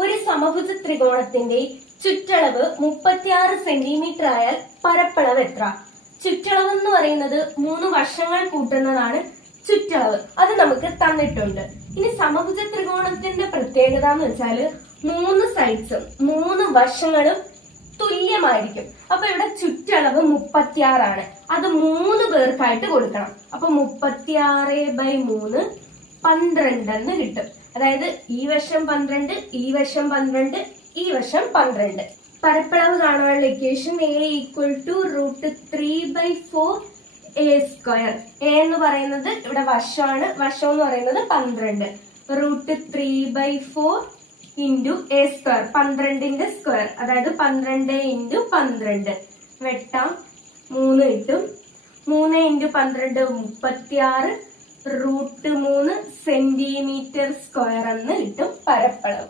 ഒരു സമഭുജ ത്രികോണത്തിന്റെ ചുറ്റളവ് 36 സെന്റിമീറ്റർ ആയാൽ പരപ്പളവ് എത്ര? ചുറ്റളവ് എന്ന് പറയുന്നത് 3 വശങ്ങൾ കൂട്ടുന്നതാണ് ചുറ്റളവ്. അത് നമുക്ക് തന്നിട്ടുണ്ട്. ഇനി സമഭുജ ത്രികോണത്തിന്റെ പ്രത്യേകത എന്ന് വെച്ചാല് 3 സൈഡ്സും 3 വശങ്ങളും തുല്യമായിരിക്കും. അപ്പൊ ഇവിടെ ചുറ്റളവ് 36 ആണ്. അത് 3 പേർക്കായിട്ട് കൊടുക്കണം. അപ്പൊ 36/3 12 എന്ന് കിട്ടും. അതായത് ഈ വശം 12, ഈ വശം 12, ഈ വശം 12. പരപ്പളവ് കാണാനുള്ള ഇക്വേഷൻ a = √3/4 a². a എന്ന് പറയുന്നത് ഇവിടെ വശമാണ്. വശം എന്ന് പറയുന്നത് 12. √3/4 × a². 12ന്റെ സ്ക്വയർ, അതായത് 12 × 12. വെട്ടാം. 3 കിട്ടും. 3 × 12 36. √3 സെന്റിമീറ്റർ സ്ക്വയർ എന്ന് കിട്ടും പരപ്പളവ്.